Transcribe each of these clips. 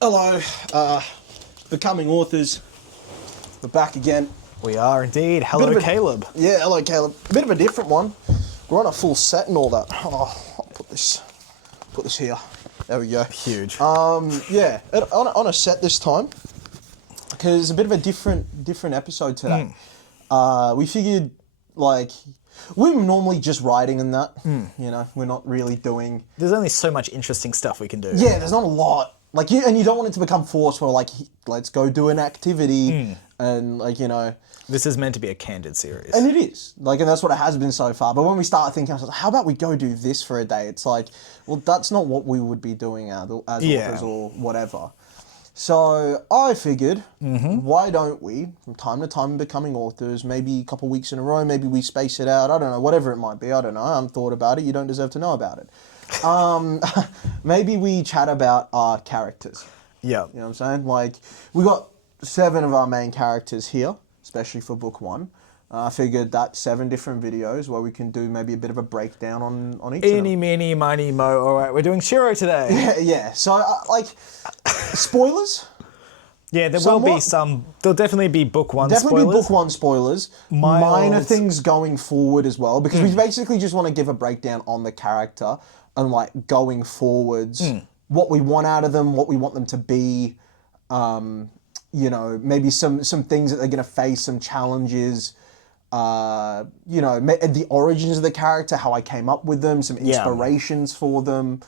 Hello, becoming authors. We're back again. We are indeed. Hello, Caleb. Yeah, hello, Caleb. A bit of a different one. We're on a full set and all that. Oh, I'll put this here. There we go. Huge. Yeah, on a set this time, because a bit of a different episode today. We figured, like, we're normally just writing and that. You know, we're not really doing. There's only so much interesting stuff we can do. Yeah, there's not a lot. Like, you don't want it to become forced where, like, let's go do an activity and, like, you know. This is meant to be a candid series. And it is. Like, and that's what it has been so far. But when we start thinking, I was like, how about we go do this for a day? It's like, well, that's not what we would be doing as authors or whatever. So I figured, why don't we, from time to time, becoming authors, maybe a couple weeks in a row, maybe we space it out, I don't know, whatever it might be, I don't know, I haven't thought about it, you don't deserve to know about it. Maybe we chat about our characters. Yeah. You know what I'm saying? Like, we got 7 of our main characters here, especially for book 1. I figured that's 7 different videos where we can do maybe a bit of a breakdown on each of them. Eeny, meeny, miny, mo. All right, we're doing Shiro today. Yeah. So, like, spoilers? Yeah, there will be some. There'll definitely be book 1 spoilers. Definitely be book 1 spoilers. Minor things going forward as well, because we basically just want to give a breakdown on the character and, like, going forwards, what we want out of them, what we want them to be, you know, maybe some things that they're going to face, some challenges, you know, the origins of the character, how I came up with them, some inspirations for them,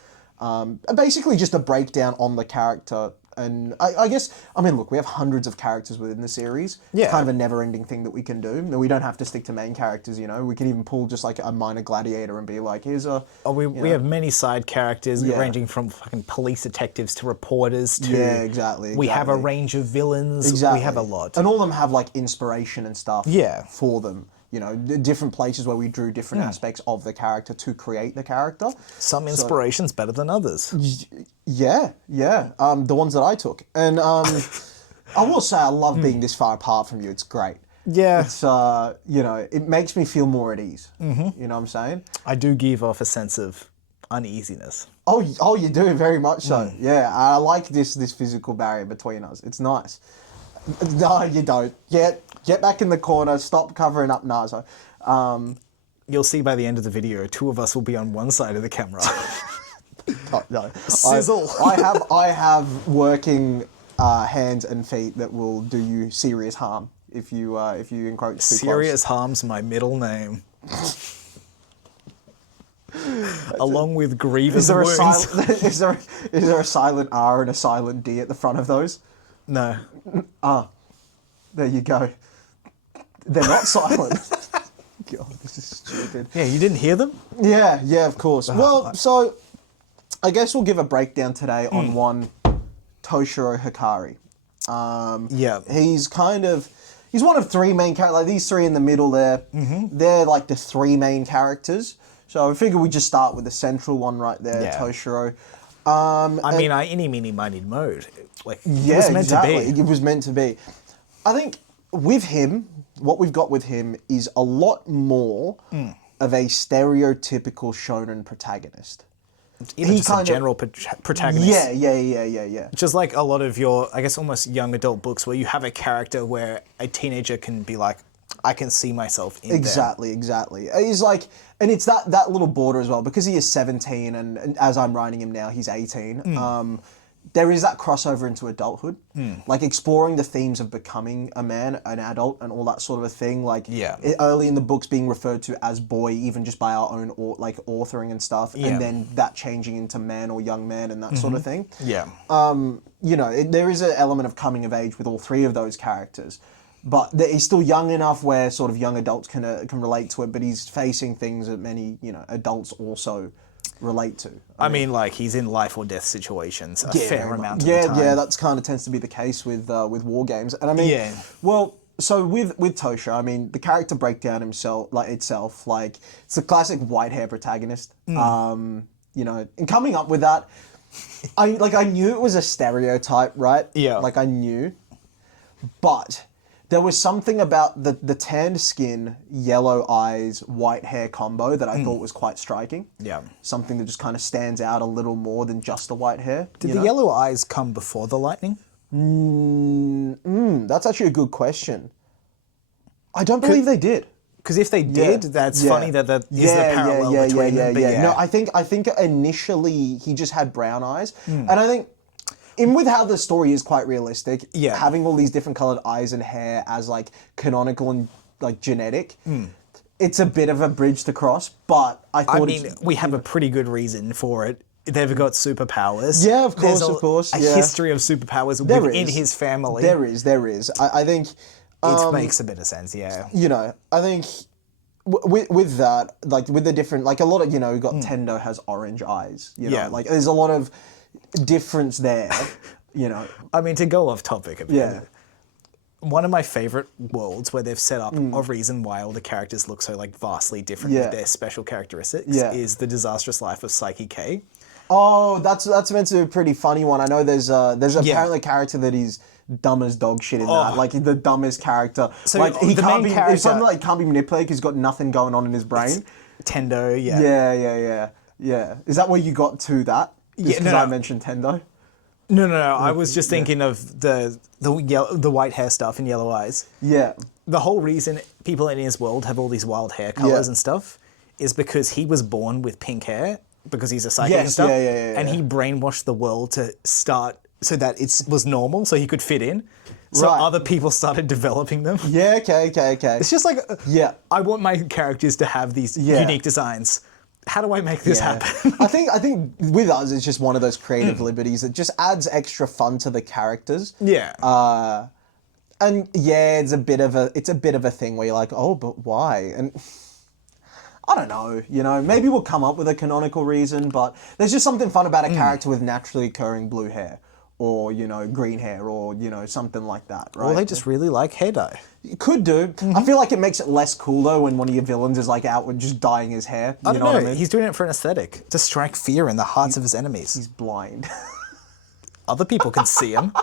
basically just a breakdown on the character. And I guess, I mean, look, we have hundreds of characters within the series. Yeah. It's kind of a never-ending thing that we can do. We don't have to stick to main characters, you know. We can even pull just like a minor gladiator and be like, here's a... We have many side characters ranging from fucking police detectives to reporters to... Yeah, exactly. We have a range of villains. Exactly. We have a lot. And all of them have like inspiration and stuff for them. You know, different places where we drew different aspects of the character to create the character. Some inspiration's better than others. Yeah. The ones that I took. And I will say I love being this far apart from you. It's great. Yeah. It's, you know, it makes me feel more at ease. You know what I'm saying? I do give off a sense of uneasiness. Oh, you do, very much so. Yeah, I like this physical barrier between us. It's nice. No, you don't. Get back in the corner. Stop covering up Nazo. You'll see by the end of the video, 2 of us will be on one side of the camera. Oh, no. Sizzle. I have working hands and feet that will do you serious harm if you encroach too Serious harm's my middle name. Along with grievous wounds. Is there a silent R and a silent D at the front of those? No. There you go. They're not silent. God, this is stupid. Yeah, you didn't hear them? Yeah, of course. Well, so I guess we'll give a breakdown today on one Toshiro Hikari. He's one of 3 main characters. Like these 3 in the middle there, they're like the 3 main characters. So I figure we just start with the central one right there, Toshiro. I mean, eeny, meeny, miny, mode. Like, it was meant to be. It was meant to be. I think with him, what we've got with him is a lot more of a stereotypical shonen protagonist. Even just a general protagonist. Yeah. Just like a lot of your, I guess, almost young adult books where you have a character where a teenager can be like, I can see myself in Exactly. He's like, and it's that little border as well, because he is 17 and as I'm writing him now, he's 18. There is that crossover into adulthood, like exploring the themes of becoming a man, an adult, and all that sort of a thing. Like early in the books being referred to as boy, even just by our own authoring and stuff, and then that changing into man or young man and that sort of thing. Yeah. You know, there is an element of coming of age with all 3 of those characters. But he's still young enough where sort of young adults can relate to it, but he's facing things that many, you know, adults also relate to. I mean, like, he's in life or death situations a fair amount of the time. Yeah, that's kind of tends to be the case with war games. And I mean, well, so with Toshiro, I mean, the character breakdown itself, it's a classic white hair protagonist. You know, and coming up with that, I knew it was a stereotype, right? Yeah. Like, I knew. But there was something about the tanned skin, yellow eyes, white hair combo that I thought was quite striking. Yeah. Something that just kind of stands out a little more than just the white hair. Did the yellow eyes come before the lightning? That's actually a good question. I don't believe they did. Because if they did, that's funny that is the parallel between them. But No, I think initially he just had brown eyes, and I think in with how the story is quite realistic, having all these different colored eyes and hair as like canonical and like genetic, it's a bit of a bridge to cross. But I mean, we have a pretty good reason for it. They've got superpowers. Yeah, of course, There's a history of superpowers within his family. There is. I think. It makes a bit of sense, yeah. You know, I think with that, like with the different, like a lot of, you know, you got Tendo has orange eyes, you know, like there's a lot of difference there, you know. I mean, to go off topic a bit, one of my favorite worlds where they've set up a reason why all the characters look so like vastly different with their special characteristics is the disastrous life of Psyche K. Oh, that's meant to be a pretty funny one. I know there's apparently a character that is dumb as dog shit in that, like the dumbest character. So like he can't be something like can't be manipulated. He's got nothing going on in his brain. Tendo, yeah. Is that where you got to that? Because I mentioned Tendo. No. I was just thinking of the white hair stuff and yellow eyes. Yeah. The whole reason people in his world have all these wild hair colors and stuff is because he was born with pink hair because he's a psychic and stuff, and he brainwashed the world to start so that it was normal, so he could fit in. So other people started developing them. Yeah, okay. It's just like, I want my characters to have these unique designs. How do I make this happen? I think with us, it's just one of those creative liberties that just adds extra fun to the characters. Yeah. And it's a bit of a thing where you're like, oh, but why? And I don't know, you know, maybe we'll come up with a canonical reason, but there's just something fun about a character with naturally occurring blue hair. Or, you know, green hair, or, you know, something like that, right? Or they just really like hair dye. You could do. I feel like it makes it less cool, though, when one of your villains is, like, out with just dyeing his hair. I don't know. What I mean? He's doing it for an aesthetic. To strike fear in the hearts of his enemies. He's blind. Other people can see him.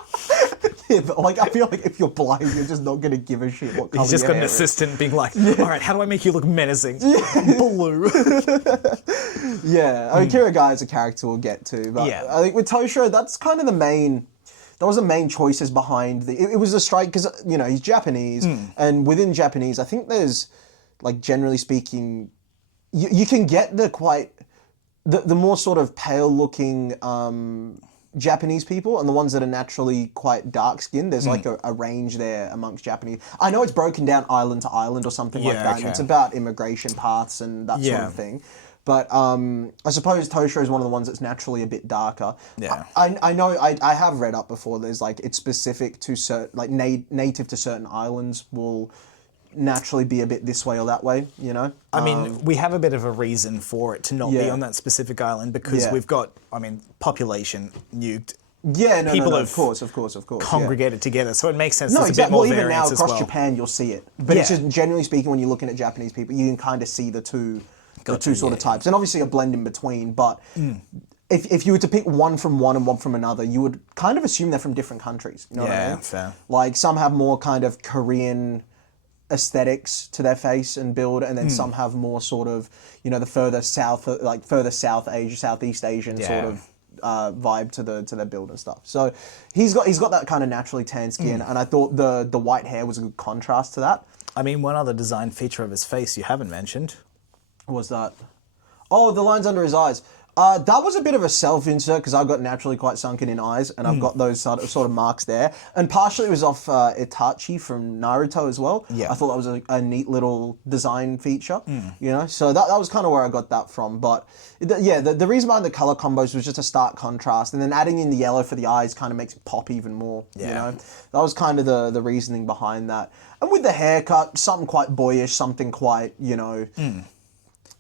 Yeah, but, like, I feel like if you're blind, you're just not going to give a shit what color He's just got an assistant being like, all right, how do I make you look menacing? Blue. Yeah, Akira Guy is a character we'll get to, but I think with Toshiro, that's kind of the main choices behind it was a strike because, you know, he's Japanese, and within Japanese, I think there's, like, generally speaking, you can get the more sort of pale looking Japanese people and the ones that are naturally quite dark skinned. There's like a range there amongst Japanese. I know it's broken down island to island or something like that, and it's about immigration paths and that sort of thing. But I suppose Toshiro is one of the ones that's naturally a bit darker. Yeah. I know, I have read up before, there's like, it's specific to certain, like native to certain islands will naturally be a bit this way or that way, you know? I mean, we have a bit of a reason for it to not be on that specific island because we've got, I mean, population nuked. Yeah, People of course. congregated together, so it makes sense. No, there's exactly. a bit more Well, even now variance across Japan, you'll see it. But it's just generally speaking, when you're looking at Japanese people, you can kind of see the two sort of types, and obviously a blend in between. But if you were to pick one from one and one from another, you would kind of assume they're from different countries. You know what I mean? Fair. Like some have more kind of Korean aesthetics to their face and build, and then some have more sort of, you know, the further south Asia, Southeast Asian sort of vibe to their build and stuff. So he's got that kind of naturally tan skin, and I thought the white hair was a good contrast to that. I mean, one other design feature of his face you haven't mentioned. What was that? Oh, the lines under his eyes. That was a bit of a self-insert because I've got naturally quite sunken in eyes, and I've got those sort of marks there. And partially it was off Itachi from Naruto as well. Yeah. I thought that was a neat little design feature, you know? So that was kind of where I got that from. But the reason behind the color combos was just a stark contrast, and then adding in the yellow for the eyes kind of makes it pop even more, you know? That was kind of the reasoning behind that. And with the haircut, something quite boyish, something quite, you know...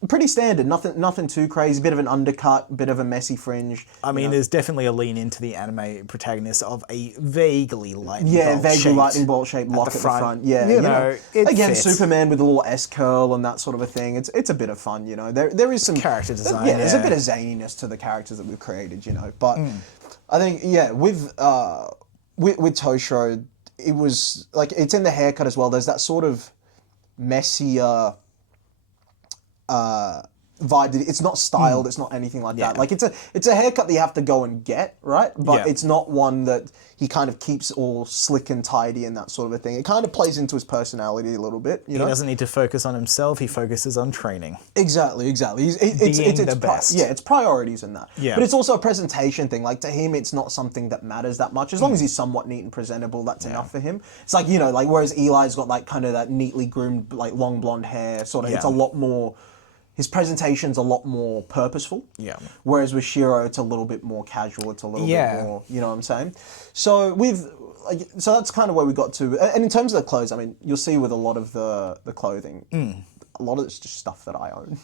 Pretty standard, nothing too crazy. Bit of an undercut, bit of a messy fringe. I mean, there's definitely a lean into the anime protagonist of a vaguely lightning bolt shaped lock at the front. Yeah, you know again, fits. Superman with a little S curl and that sort of a thing. It's a bit of fun, you know. There is some character design. There's a bit of zaniness to the characters that we've created, you know. But I think with Toshiro, it was like it's in the haircut as well. There's that sort of messier vibe. It's not styled. It's not anything like that. Like it's a haircut that you have to go and get, right? But it's not one that he kind of keeps all slick and tidy and that sort of a thing. It kind of plays into his personality a little bit. You know? He doesn't need to focus on himself. He focuses on training. Exactly. It's the best. It's priorities in that. Yeah. But it's also a presentation thing. Like to him, it's not something that matters that much. As long as he's somewhat neat and presentable, that's enough for him. It's like, you know, like whereas Eli's got like kind of that neatly groomed, like long blonde hair sort of. It's a lot more. His presentation's a lot more purposeful. Yeah. Whereas with Shiro, it's a little bit more casual. It's a little bit more, you know what I'm saying? So so that's kind of where we got to. And in terms of the clothes, I mean, you'll see with a lot of the clothing, a lot of it's just stuff that I own.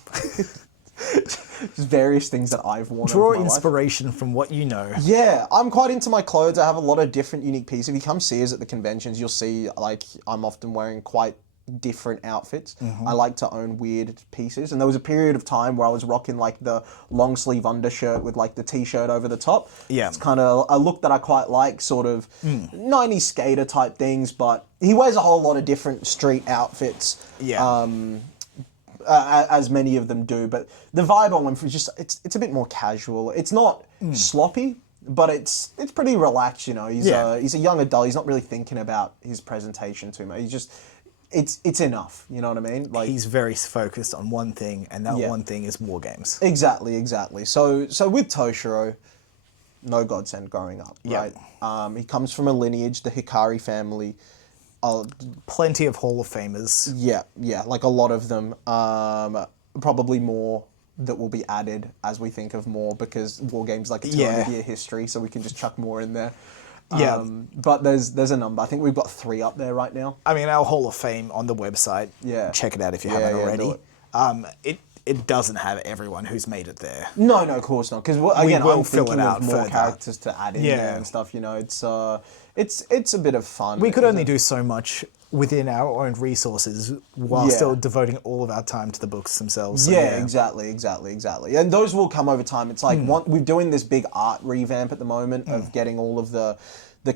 Just various things that I've worn. Draw inspiration from what you know. Yeah, I'm quite into my clothes. I have a lot of different unique pieces. If you come see us at the conventions, you'll see like I'm often wearing quite different outfits. I like to own weird pieces, and there was a period of time where I was rocking like the long sleeve undershirt with like the t-shirt over the top. Yeah, it's kind of a look that I quite like, sort of 90s skater type things, but he wears a whole lot of different street outfits. Yeah. As many of them do, but the vibe I went for is just it's a bit more casual. It's not sloppy, but it's pretty relaxed. You know, he's a young adult. He's not really thinking about his presentation too much. He's just it's enough. You know what I mean? Like he's very focused on one thing, and that one thing is war games. Exactly. So with Toshiro, no godsend growing up, right? He comes from a lineage, the Hikari family. Plenty of Hall of Famers. Yeah, like a lot of them. Probably more that will be added as we think of more, because war games like a 200-year history, so we can just chuck more in there. But there's a number. I think we've got 3 up there right now. I mean, our Hall of Fame on the website. Yeah. Check it out if you haven't already. It doesn't have everyone who's made it there. No, of course not. Because again, I'm thinking of more characters to add in there and stuff. You know, it's a bit of fun. We could only do so much within our own resources while still devoting all of our time to the books themselves. So exactly. And those will come over time. It's like we're doing this big art revamp at the moment of getting all of the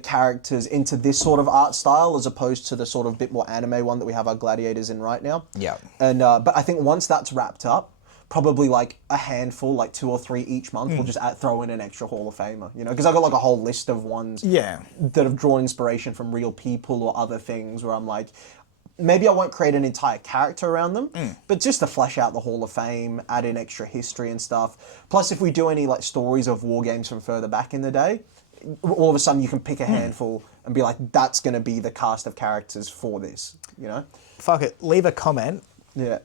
characters into this sort of art style as opposed to the sort of bit more anime one that we have our gladiators in right now. Yeah. And but I think once that's wrapped up, probably like a handful, like 2 or 3 each month, we'll just throw in an extra Hall of Famer, you know, because I've got like a whole list of ones that have drawn inspiration from real people or other things where I'm like, maybe I won't create an entire character around them, but just to flesh out the Hall of Fame, add in extra history and stuff. Plus, if we do any like stories of war games from further back in the day, all of a sudden you can pick a handful and be like, that's going to be the cast of characters for this, you know? Fuck it, leave a comment. Yeah.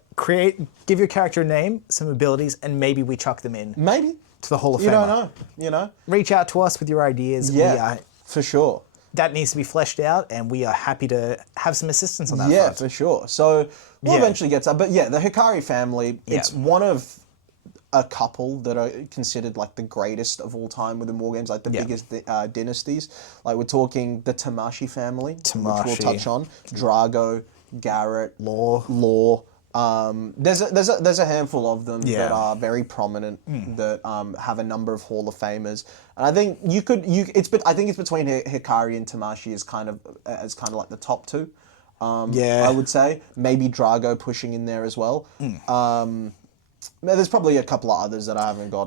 Give your character a name, some abilities, and maybe we chuck them in. Maybe. To the Hall of Fame. You don't know, you know? Reach out to us with your ideas. Yeah, for sure. That needs to be fleshed out, and we are happy to have some assistance on that front. Yeah, for sure. So we'll eventually get to that. But yeah, the Hikari family, it's one of a couple that are considered like the greatest of all time within war games, like the biggest dynasties. Like we're talking the Tamashii family, which we'll touch on. Drago, Garrett, Law. There's a handful of them that are very prominent that have a number of Hall of Famers, and I think I think it's between Hikari and Tamashii as kind of like the top 2. I would say maybe Drago pushing in there as well. There's probably a couple of others that I haven't got.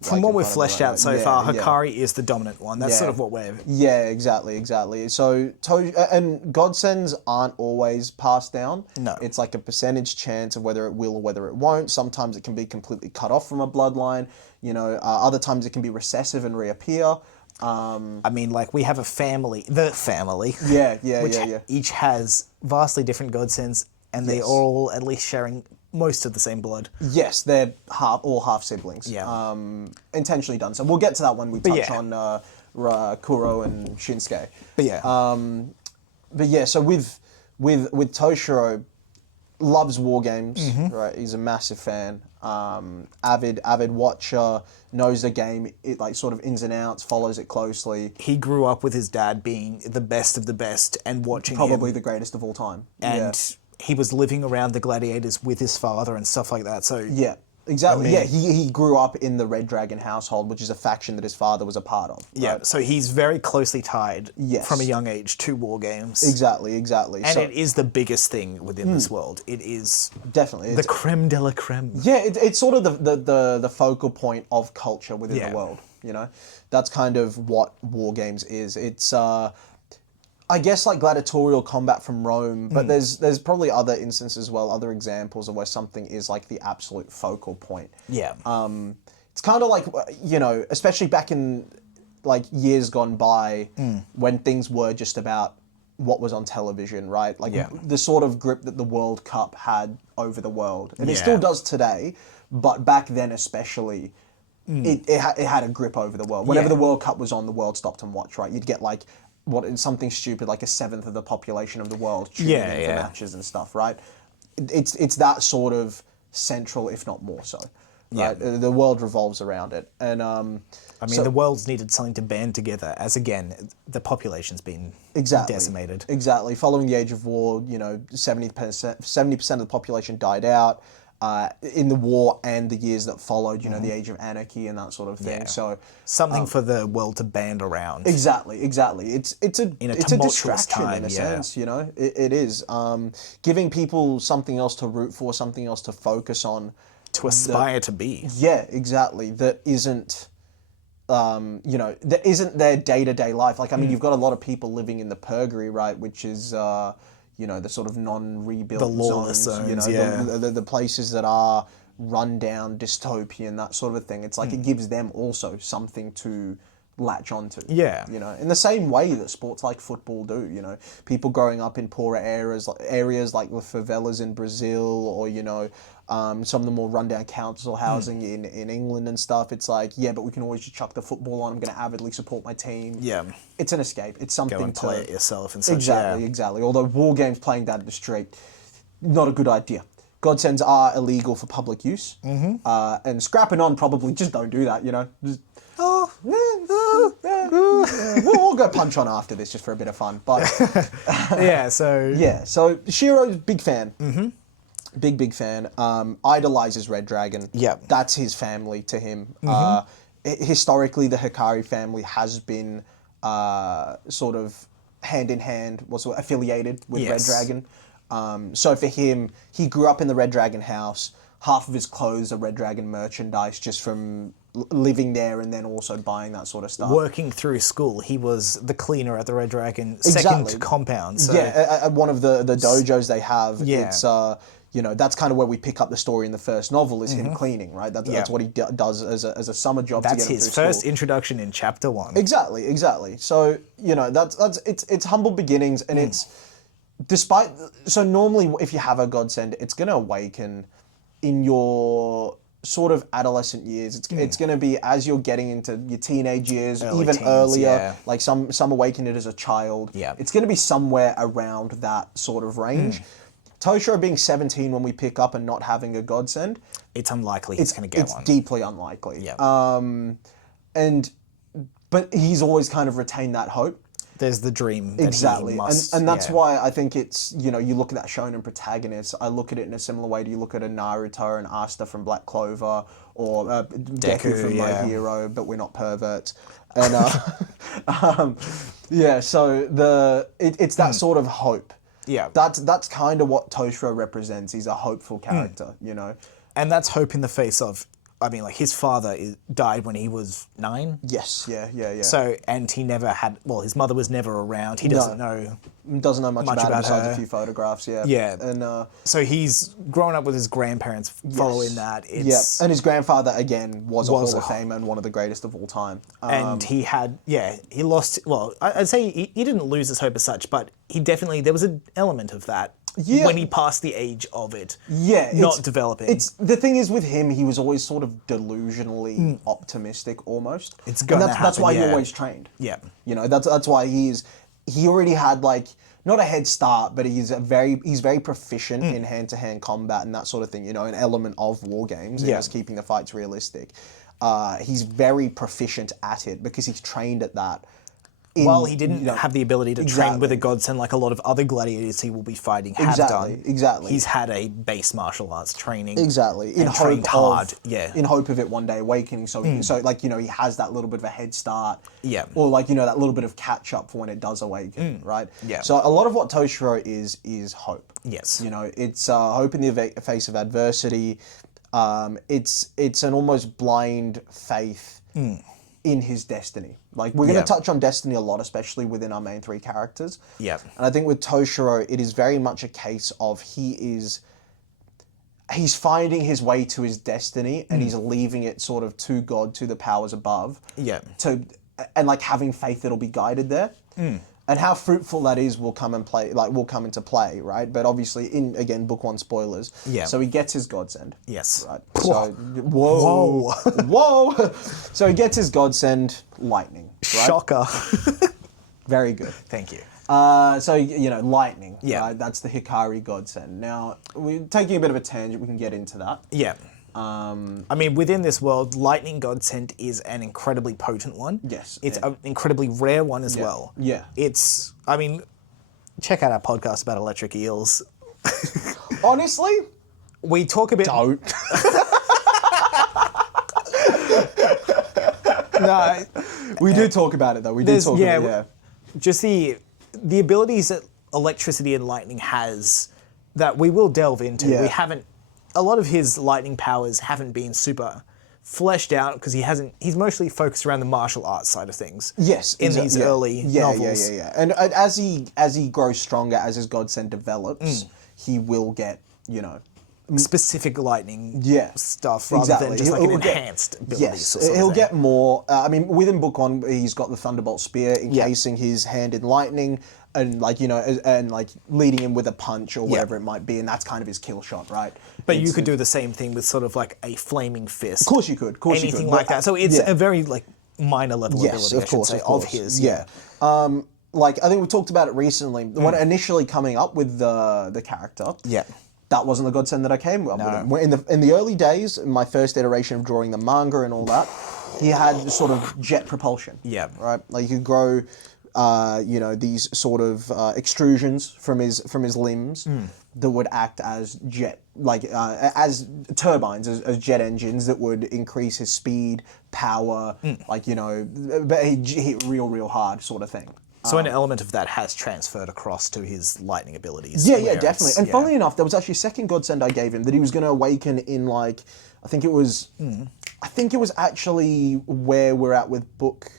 From what we've fleshed out so far, Hikari is the dominant one. That's sort of what we're... Yeah, exactly. So, and Godsends aren't always passed down. No. It's like a percentage chance of whether it will or whether it won't. Sometimes it can be completely cut off from a bloodline. You know, other times it can be recessive and reappear. I mean, like, we have a family, the family. Which each has vastly different Godsends, and they are all at least sharing most of the same blood. Yes, they're all half siblings. Yeah. Intentionally done. So we'll get to that when we touch on Kuro and Shinsuke. But yeah, so with Toshiro, loves war games, right? He's a massive fan. Avid watcher, knows the game, it like sort of ins and outs, follows it closely. He grew up with his dad being the best of the best and watching probably the greatest of all time. And he was living around the gladiators with his father and stuff like that. So Exactly. Yeah, he grew up in the Red Dragon household, which is a faction that his father was a part of. Yeah, right? so he's very closely tied Yes. from a young age to war games. Exactly. And it is the biggest thing within this world. It is definitely the creme de la creme. Yeah, it's sort of the focal point of culture within the world. You know, that's kind of what war games is. It's I guess like gladiatorial combat from Rome, but there's probably other instances as well, other examples of where something is like the absolute focal point. Yeah. It's kind of like, you know, especially back in like years gone by when things were just about what was on television, right? Like the sort of grip that the World Cup had over the world. And it still does today, but back then especially, it had a grip over the world. Whenever the World Cup was on, the world stopped and watched, right? You'd get like something stupid like a seventh of the population of the world tuning in for matches and stuff, right? It's that sort of central, if not more so. Right? The world revolves around it, and I mean, the world's needed something to band together. As again, the population's been decimated. Exactly. Following the Age of War, you know, 70% of the population died out. In the war and the years that followed, you know, the Age of Anarchy and that sort of thing. So something for the world to band around. Exactly. It's a distraction time, in a sense, you know. It is giving people something else to root for, something else to focus on, to aspire to be. Yeah, exactly. That isn't. You know, that isn't their day-to-day life. Like, I mean, you've got a lot of people living in the purgatory, right, which is you know, the sort of non-rebuilt zones, you know, the places that are run down, dystopian, that sort of thing. It's like it gives them also something to latch onto. Yeah. You know, in the same way that sports like football do, you know, people growing up in poorer areas like the favelas in Brazil, or, you know, some of the more rundown council housing in England and stuff. It's like, yeah, but we can always just chuck the football on. I'm going to avidly support my team. Yeah. It's an escape. It's something go and play it yourself and such. Exactly. Although war games playing that in the street, not a good idea. Godsends are illegal for public use. And scrapping on probably just don't do that, you know. Just, we'll go punch on after this just for a bit of fun. But so Shiro's big fan. Big fan. Idolizes Red Dragon. Yeah. That's his family to him. Historically, the Hikari family has been sort of hand in hand, affiliated with Red Dragon. So for him, he grew up in the Red Dragon house. Half of his clothes are Red Dragon merchandise just from living there and then also buying that sort of stuff. Working through school, he was the cleaner at the Red Dragon second compound. So. Yeah, at one of the dojos they have. It's you know, that's kind of where we pick up the story in the first novel, is him cleaning, right? That's what he does as a summer job to get him through school. That's his first introduction in chapter 1. Exactly. So, you know, it's humble beginnings, and it's so normally if you have a godsend, it's going to awaken in your sort of adolescent years. It's going to be as you're getting into your teenage years, even earlier, like some awaken it as a child. Yeah. It's going to be somewhere around that sort of range. Toshiro being 17 when we pick up and not having a godsend, it's unlikely he's going to get one. It's deeply unlikely. Yeah. But he's always kind of retained that hope. There's the dream that he must, and that's why I think it's, you know, you look at that shonen protagonist, I look at it in a similar way to you look at a Naruto and Asta from Black Clover, or Deku from My Hero, but we're not perverts. And so it's that sort of hope. Yeah. That's kind of what Toshiro represents. He's a hopeful character, you know. And that's hope in the face of, I mean, like, his father died when he was 9. Yes, yeah. So, and he never had, well, his mother was never around. He doesn't know much about it besides a few photographs, Yeah. And so he's grown up with his grandparents following that. And his grandfather, again, was a Hall of Famer and one of the greatest of all time. And he lost, well, I'd say he didn't lose his hope as such, but there was an element of that. Yeah. When he passed the age of it. Yeah. Not developing. The thing is with him, he was always sort of delusionally optimistic almost. It's gonna happen, that's why he always trained. Yeah. You know, that's why he already had, like, not a head start, but he's very proficient in hand-to-hand combat and that sort of thing, you know, an element of war games, just keeping the fights realistic. He's very proficient at it because he's trained at that While he didn't have the ability to train with a godsend like a lot of other gladiators he will be fighting have done. Exactly. He's had a base martial arts training. Exactly. In hope trained hard. In hope of it one day awakening. So, he has that little bit of a head start. Yeah. Or that little bit of catch up for when it does awaken, right? Yeah. So a lot of what Toshiro is hope. Yes. It's hope in the face of adversity. It's an almost blind faith in his destiny. Like, we're going to touch on destiny a lot, especially within our main three characters. Yeah. And I think with Toshiro, it is very much a case of he's finding his way to his destiny and he's leaving it sort of to God, to the powers above. Yeah. And having faith it'll be guided there. And how fruitful that is will come into play, right? But obviously, in book one spoilers. Yeah. So he gets his godsend. Yes. Right. So whoa. So he gets his godsend, lightning. Right? Shocker. Very good. Thank you. So lightning. Yeah. Right? That's the Hikari godsend. Now we're taking a bit of a tangent. We can get into that. Yeah. Within this world, lightning godsend is an incredibly potent one. Yes. It's an incredibly rare one as well. Yeah. Check out our podcast about electric eels. Honestly, we talk a bit. Don't. No. We do talk about it though. We do talk about it, yeah. Just the abilities that electricity and lightning has that we will delve into. Yeah. We haven't. A lot of his lightning powers haven't been super fleshed out because he's mostly focused around the martial arts side of things. Yes, in these early novels. Yeah. And as he grows stronger, as his godsend develops, he will get specific lightning stuff rather than just an enhanced ability. Yes, he'll get more. Within book one, he's got the Thunderbolt Spear encasing his hand in lightning. And leading him with a punch or whatever it might be, and that's kind of his kill shot, right? But you could do the same thing with sort of like a flaming fist. Of course you could. Anything like that. So it's a very minor level ability, of his. Yeah. I think we talked about it recently. When initially coming up with the character. Yeah. That wasn't the godsend that I came up with. In the early days, in my first iteration of drawing the manga and all that, he had sort of jet propulsion. Yeah. Right. Like you could grow. These sort of extrusions from his limbs that would act as as turbines, as jet engines that would increase his speed, power, but he'd hit real hard sort of thing. So an element of that has transferred across to his lightning abilities. Yeah, definitely. And funnily enough, there was actually a second godsend I gave him that he was going to awaken in I think it was actually where we're at with book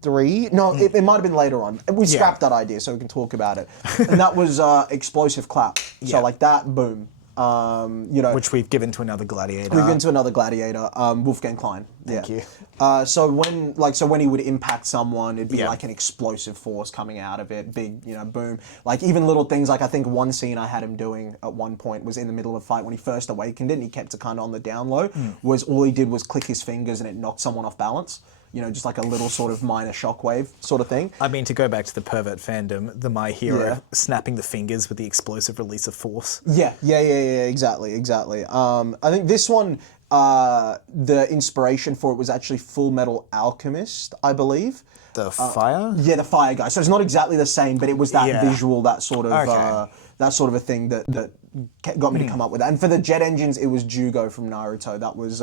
3. No, it might have been later on. We scrapped that idea so we can talk about it. And that was explosive clap. So that, boom. Which we've given to another gladiator. We've given to another gladiator, Wolfgang Klein. Thank you. So when he would impact someone, it'd be like an explosive force coming out of it, big, boom. Like even little things, like I think one scene I had him doing at one point was in the middle of a fight when he first awakened it and he kept it kind of on the down low, was all he did was click his fingers and it knocked someone off balance. Just like a little sort of minor shockwave sort of thing. To go back to the pervert fandom, the My Hero snapping the fingers with the explosive release of force. Yeah, exactly. I think this one, the inspiration for it was actually Full Metal Alchemist, I believe. The fire? Yeah, the fire guy. So it's not exactly the same, but it was that visual, that sort of a thing that got me to come up with that. And for the jet engines, it was Jugo from Naruto. That was,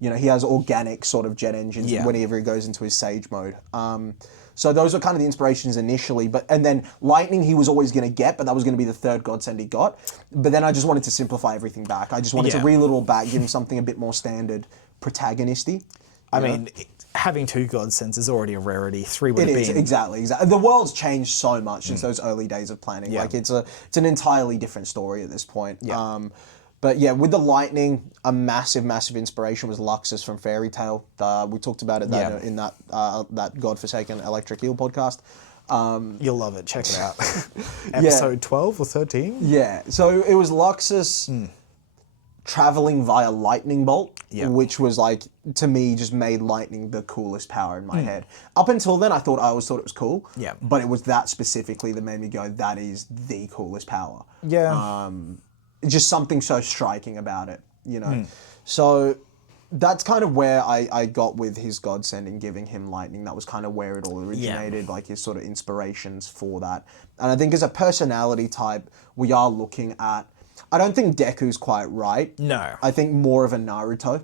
he has organic sort of jet engines whenever he goes into his Sage mode. So those were kind of the inspirations initially. And then Lightning he was always going to get, but that was going to be the third godsend he got. But then I just wanted to simplify everything back. I just wanted to reel it all back, give him something a bit more standard, protagonisty. Having 2 godsends is already a rarity. 3 would have been. Exactly. The world's changed so much since those early days of planning. Yeah. It's an entirely different story at this point. Yeah. But with the lightning, a massive inspiration was Luxus from Fairy Tail. We talked about it in that godforsaken Electric Eel podcast. You'll love it. Check it out. Episode 12 or 13? Yeah. So it was Luxus traveling via lightning bolt, which was to me just made lightning the coolest power in my head. Up until then, I always thought it was cool. Yeah. But it was that specifically that made me go, that is the coolest power. Yeah. Just something so striking about it, So that's kind of where I got with his godsend and giving him lightning. That was kind of where it all originated, like his sort of inspirations for that. And I think as a personality type, we are looking at, I don't think Deku's quite right. No. I think more of a Naruto.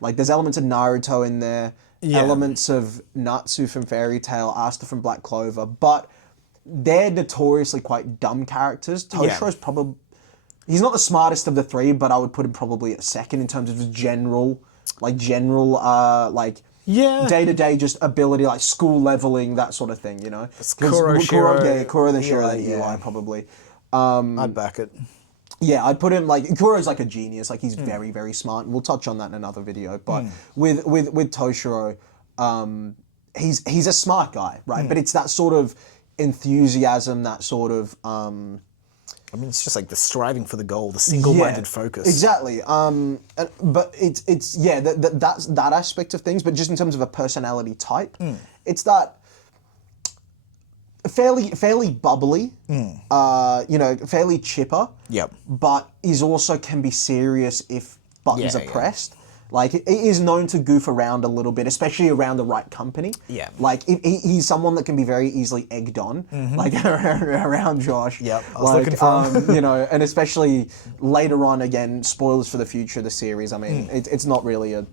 Like there's elements of Naruto in there, elements of Natsu from Fairy Tail, Asta from Black Clover, but they're notoriously quite dumb characters. Toshiro's probably, he's not the smartest of the three, but I would put him probably at second in terms of his general day-to-day just ability, like school leveling, that sort of thing, you know? Kuro the Shiro, and Eli probably. I'd back it. Yeah, I'd put him, like, Kuro's like a genius, like he's very, very smart, and we'll touch on that in another video, but with Toshiro, he's a smart guy, right? But it's that sort of enthusiasm, that sort of... I mean, it's just like the striving for the goal, the single-minded focus. Exactly. But it's that's that aspect of things. But just in terms of a personality type, it's that fairly bubbly, fairly chipper. Yep. But also can be serious if buttons are pressed. Like, he is known to goof around a little bit, especially around the right company. Yeah. Like, he's someone that can be very easily egged on, like, around Josh. Yep, I was looking for him. And especially later on, again, spoilers for the future of the series. I mean, it's not really a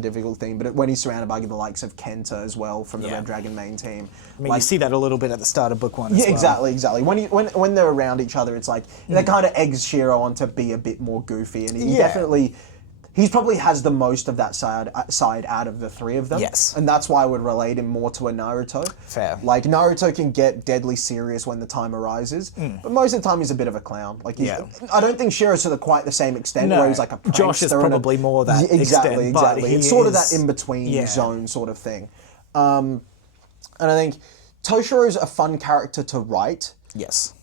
difficult thing, but when he's surrounded by the likes of Kenta as well from the Red Dragon main team. I mean, you see that a little bit at the start of book one as well. Exactly. When they're around each other, it's like, that kind of eggs Shiro on to be a bit more goofy, and he definitely... He probably has the most of that side out of the three of them. Yes. And that's why I would relate him more to a Naruto. Fair. Like, Naruto can get deadly serious when the time arises, but most of the time he's a bit of a clown. Like, I don't think Shiro's to quite the same extent where he's like a prankster. Josh is probably more that exactly, extent, exactly. But It's sort of that in-between zone sort of thing. And I think Toshiro's a fun character to write. Yes.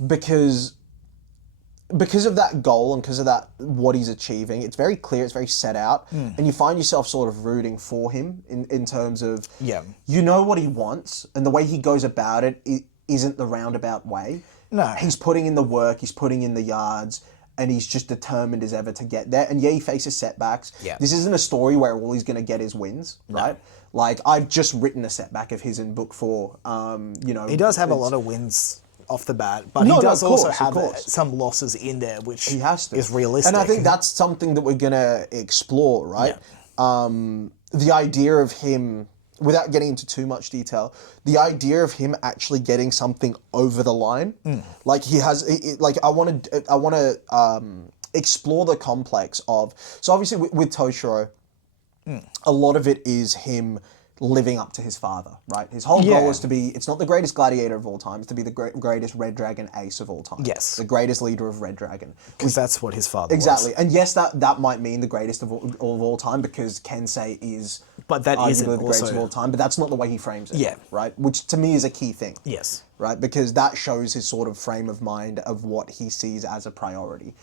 Because of that goal and because of that, what he's achieving, it's very clear, it's very set out, and you find yourself sort of rooting for him in terms of, you know what he wants, and the way he goes about it isn't the roundabout way. No. He's putting in the work, he's putting in the yards, and he's just determined as ever to get there. And he faces setbacks. Yeah. This isn't a story where all he's going to get is wins, right? Like, I've just written a setback of his in book 4. He does have a lot of wins off the bat, but he does also have some losses in there, which he has to. Is realistic. And I think that's something that we're going to explore, right? The idea of him, without getting into too much detail, the idea of him actually getting something over the line, like he has, I want to explore the complex of, so obviously with Toshiro, a lot of it is him living up to his father, right? His whole goal is to be, it's not the greatest gladiator of all time, it's to be the greatest Red Dragon ace of all time. Yes. The greatest leader of Red Dragon. Because that's what his father Exactly. was. And yes, that might mean the greatest of all time, because Kensei is but that isn't arguably the greatest of all time, but that's not the way he frames it. Yeah. Right? Which to me is a key thing. Yes. Right? Because that shows his sort of frame of mind of what he sees as a priority.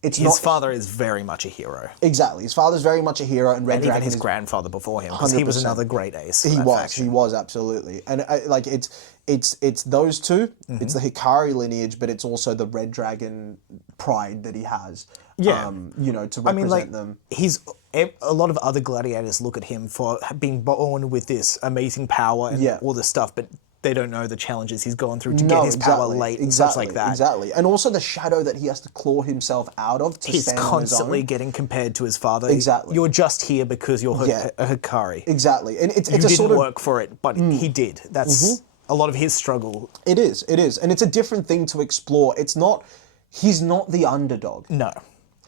His father is very much a hero. Exactly. His father's very much a hero, and Red Dragon even his grandfather before him, because he was another great ace. He was absolutely, and it's those two. It's the Hikari lineage, but it's also the Red Dragon pride that he has. Yeah. To represent them. A lot of other gladiators look at him for being born with this amazing power and all this stuff, but they don't know the challenges he's gone through to get his power late and stuff like that. Exactly. And also the shadow that he has to claw himself out of to stand on his own. He's constantly getting compared to his father. Exactly. You're just here because you're a Hikari. Exactly. And it's you a didn't sort of work for it, but he did. That's a lot of his struggle. It is. And it's a different thing to explore. He's not the underdog. No.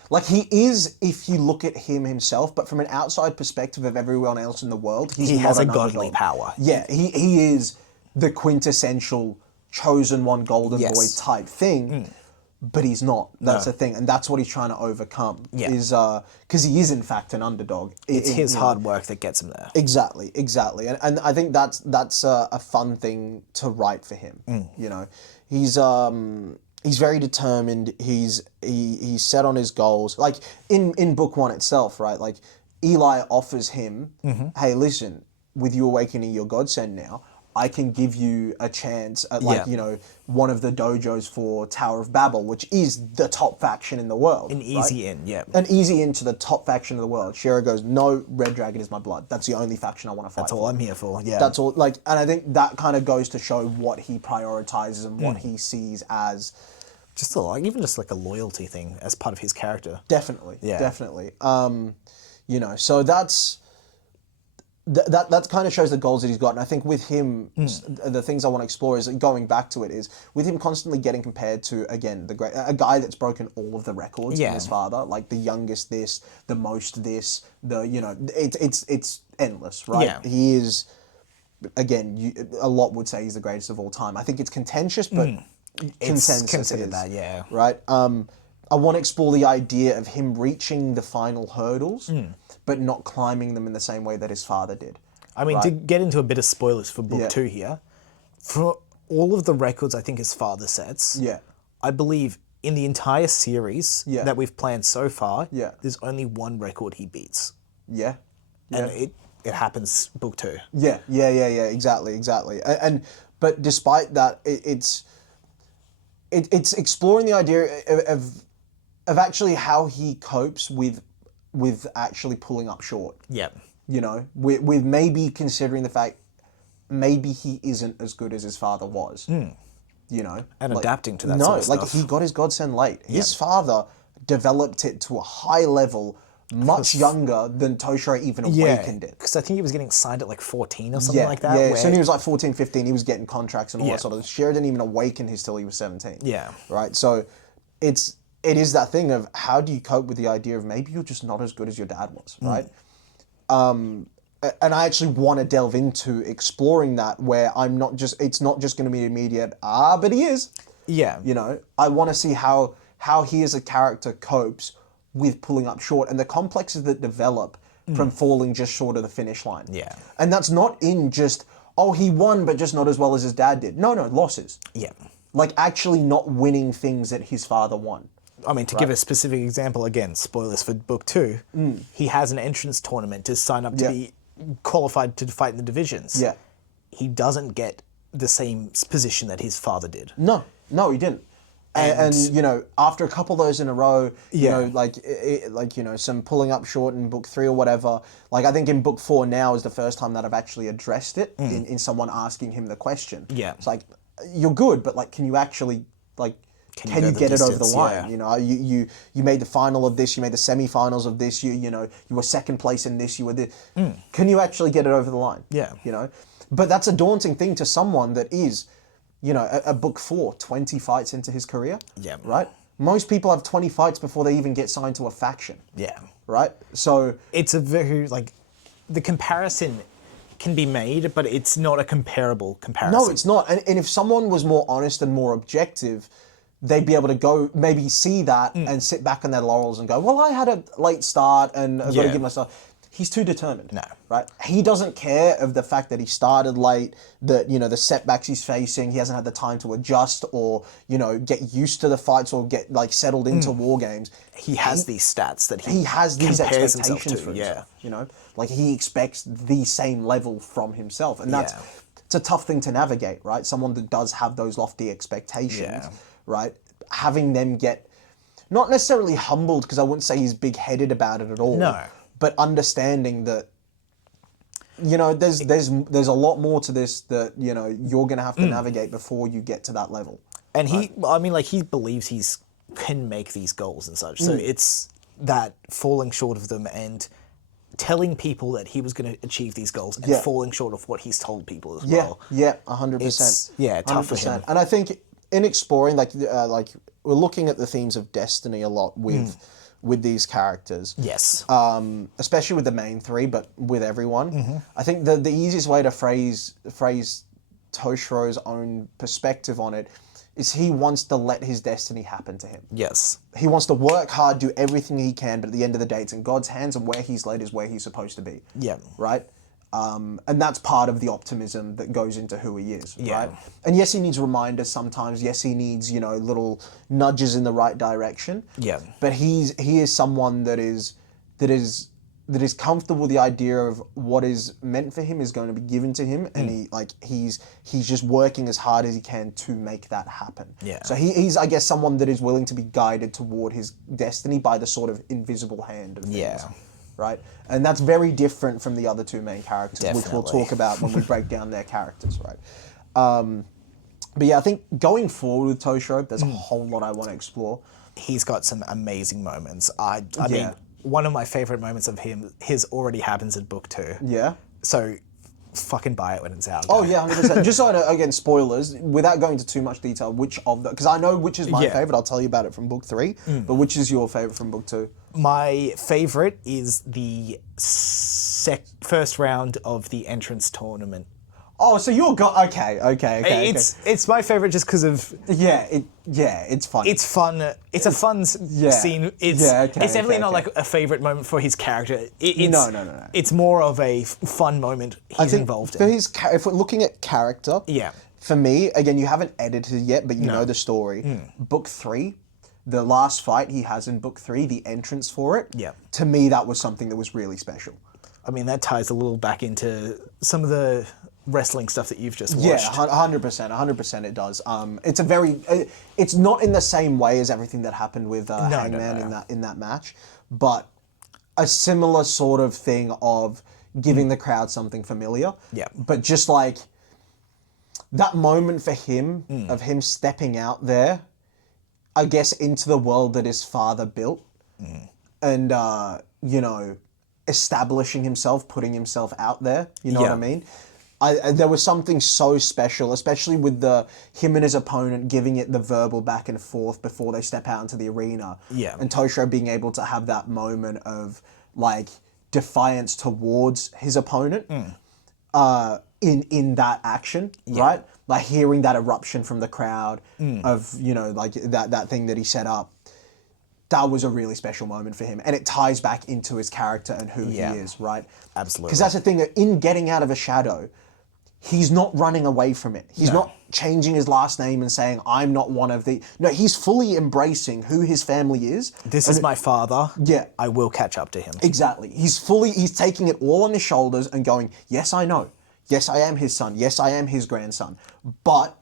Like, he is, if you look at him himself, but from an outside perspective of everyone else in the world, he has a godly power. Yeah, he is the quintessential chosen one golden boy type thing, but he's not. That's the thing, and that's what he's trying to overcome. Yeah. Is because he is in fact an underdog. It's his hard work that gets him there. Exactly, and I think that's a fun thing to write for him. He's very determined. He's set on his goals. Like in book 1 itself, right? Like Eli offers him, hey, listen, with you awakening your godsend now, I can give you a chance at like, you know, one of the dojos for Tower of Babel, which is the top faction in the world. An easy in, yeah. An easy in to the top faction of the world. Shiro goes, no, Red Dragon is my blood. That's the only faction I want to fight That's all I'm here for, yeah. That's all, like, and I think that kind of goes to show what he prioritizes and what he sees as... Just like, even just like a loyalty thing as part of his character. Definitely, definitely. You know, so that's... That kind of shows the goals that he's got, and I think with him, the things I want to explore is going back to it is with him constantly getting compared to again a guy that's broken all of the records in his father, like the youngest this, the most this, the you know it's endless, right? Yeah. He is again a lot would say he's the greatest of all time. I think it's contentious, but consensus It's considered is, that, yeah. right. I want to explore the idea of him reaching the final hurdles, but not climbing them in the same way that his father did. I mean, to get into a bit of spoilers for book 2 here, for all of the records I think his father sets, I believe in the entire series that we've planned so far, there's only one record he beats. And it happens book 2. Exactly. And but despite that, it's exploring the idea of actually how he copes with actually pulling up short. You know, with maybe considering the fact maybe he isn't as good as his father was. You know, and like, adapting to that sort of stuff. like he got his godsend late. His father developed it to a high level much younger than Toshiro even awakened it. Because I think he was getting signed at like 14 or something like that. Yeah, so when he was like 14, 15, he was getting contracts and all that sort of... Shiro didn't even awaken his till he was 17. Right? So it is that thing of how do you cope with the idea of maybe you're just not as good as your dad was, right? And I actually want to delve into exploring that where it's not just going to be immediate, but he is. You know, I want to see how he as a character copes with pulling up short and the complexes that develop from falling just short of the finish line. And that's not in just, oh, he won, but just not as well as his dad did. No, losses. Like actually not winning things that his father won. I mean, to give a specific example, again, spoilers for book 2, he has an entrance tournament to sign up to be qualified to fight in the divisions. He doesn't get the same position that his father did. No, he didn't. And you know, after a couple of those in a row, you know, like you know, some pulling up short in book 3 or whatever. Like I think in book 4 now is the first time that I've actually addressed it in someone asking him the question. It's like, you're good, but like, can you actually like, can you get it over the line? You know, you made the final of this, you made the semi-finals of this, you know, you were second place in this, you were this. Can you actually get it over the line? You know, but that's a daunting thing to someone that is, you know, a book 4, 20 fights into his career. Right? Most people have 20 fights before they even get signed to a faction. Right? So it's a very, like, the comparison can be made, but it's not a comparable comparison. No, it's not. And if someone was more honest and more objective, they'd be able to go, maybe see that and sit back on their laurels and go, well, I had a late start and I've got to give myself... He's too determined. Right? He doesn't care of the fact that he started late, that, you know, the setbacks he's facing, he hasn't had the time to adjust or, you know, get used to the fights or get, like, settled into war games. He has these stats that he has these expectations for himself, yeah. You know? Like, he expects the same level from himself. And that's, it's a tough thing to navigate, right? Someone that does have those lofty expectations, right? Having them get, not necessarily humbled, because I wouldn't say he's big-headed about it at all. No. But understanding that, you know, there's a lot more to this that, you know, you're going to have to navigate before you get to that level. And he, I mean, like, he believes he's can make these goals and such. So it's that falling short of them and telling people that he was going to achieve these goals and falling short of what he's told people as well. 100%. It's, tough for him. And I think in exploring, like we're looking at the themes of destiny a lot with these characters. Especially with the main 3, but with everyone. I think the easiest way to phrase Toshiro's own perspective on it is he wants to let his destiny happen to him. He wants to work hard, do everything he can, but at the end of the day, it's in God's hands, and where he's led is where he's supposed to be. Right? And that's part of the optimism that goes into who he is, right? And yes, he needs reminders sometimes. Yes, he needs, you know, little nudges in the right direction. But he is someone that is that is comfortable with the idea of what is meant for him is going to be given to him, and he's just working as hard as he can to make that happen. Yeah. So he's, I guess, someone that is willing to be guided toward his destiny by the sort of invisible hand of things. Yeah. Right? And that's very different from the other two main characters, which we'll Definitely. talk about when we break down their characters, right? But yeah, I think going forward with Toshiro, there's a whole lot I want to explore. He's got some amazing moments. I mean, Yeah. one of my favorite moments of his already happens in book 2. Yeah. So fucking buy it when it's out. Oh yeah, 100%. Just so I know, again, spoilers, without going into too much detail, which of the... Because I know which is my favourite, I'll tell you about it from book 3, but which is your favourite from book 2? My favorite is the first round of the entrance tournament. Oh, so you're... Okay. It's my favorite just because of... Yeah, it's fun. It's fun. It's a fun scene. It's definitely not like a favorite moment for his character. No. It's more of a fun moment he's involved in. If we're looking at character, Yeah. for me, again, you haven't edited yet, but you know the story. Book 3, the last fight he has in book 3, the entrance for it. Yeah. To me, that was something that was really special. I mean, that ties a little back into some of the wrestling stuff that you've just Yeah, watched. 100% it does. It's a very, it's not in the same way as everything that happened with Hangman in that match, but a similar sort of thing of giving the crowd something familiar. Yeah. But just like that moment for him of him stepping out there, I guess, into the world that his father built, and you know, establishing himself, putting himself out there. You know what I mean? There was something so special, especially with him and his opponent giving it the verbal back and forth before they step out into the arena. Yeah. And Toshiro being able to have that moment of like defiance towards his opponent in that action, right? Like hearing that eruption from the crowd of, you know, like that thing that he set up. That was a really special moment for him. And it ties back into his character and who he is, right? Absolutely. Because that's the thing, that in getting out of a shadow, he's not running away from it. He's not changing his last name and saying, I'm not one of the... No, he's fully embracing who his family is. This is my father. Yeah. I will catch up to him. Exactly. He's taking it all on his shoulders and going, yes, I know. Yes, I am his son. Yes, I am his grandson. But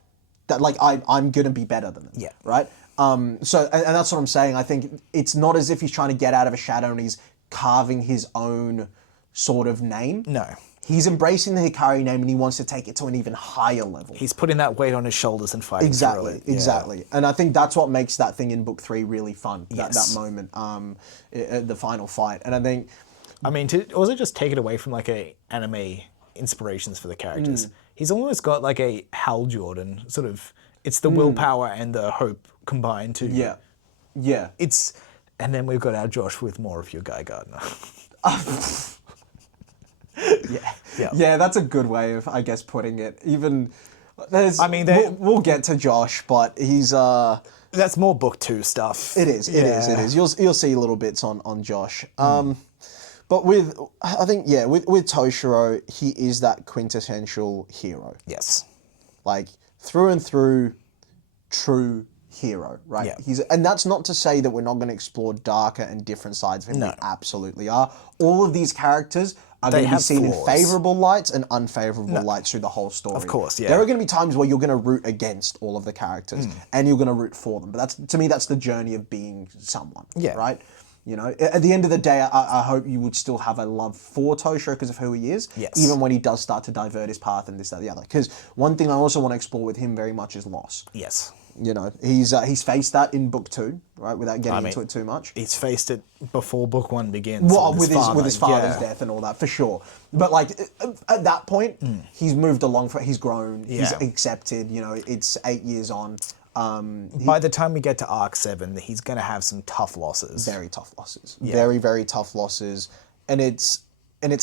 that, like, I'm going to be better than them. Yeah. Right? So, and that's what I'm saying. I think it's not as if he's trying to get out of a shadow and he's carving his own sort of name. No. He's embracing the Hikari name and he wants to take it to an even higher level. He's putting that weight on his shoulders and fighting through it. Exactly. And I think that's what makes that thing in book 3 really fun. That moment, the final fight. And I think... I mean, to also just take it away from like a anime inspirations for the characters. He's almost got like a Hal Jordan sort of... It's the willpower and the hope combined to... Yeah. And then we've got our Josh with more of your Guy Gardner. Yeah, that's a good way of, I guess, putting it. Even there's... I mean, we'll get to Josh, but he's... That's more book 2 stuff. It is. You'll see little bits on Josh. But with Toshiro, he is that quintessential hero. Yes. Like, through and through, true hero, right? Yeah. And that's not to say that we're not going to explore darker and different sides of him. No. We absolutely are. All of these characters are going to be seen in favourable lights and unfavourable lights through the whole story. Of course, yeah. There are going to be times where you're going to root against all of the characters and you're going to root for them. But to me, that's the journey of being someone, right? You know, at the end of the day, I hope you would still have a love for Toshiro because of who he is, even when he does start to divert his path and this, that, the other. Because one thing I also want to explore with him very much is loss. Yes. You know, he's faced that in book 2, right? Without getting into it too much. He's faced it before book 1 begins. Well, with his father's death and all that, for sure. But like at that point, he's moved along. He's grown. He's accepted. You know, it's 8 years on. By the time we get to arc 7, he's going to have some tough losses. Very tough losses. Yeah. Very, very tough losses. And it's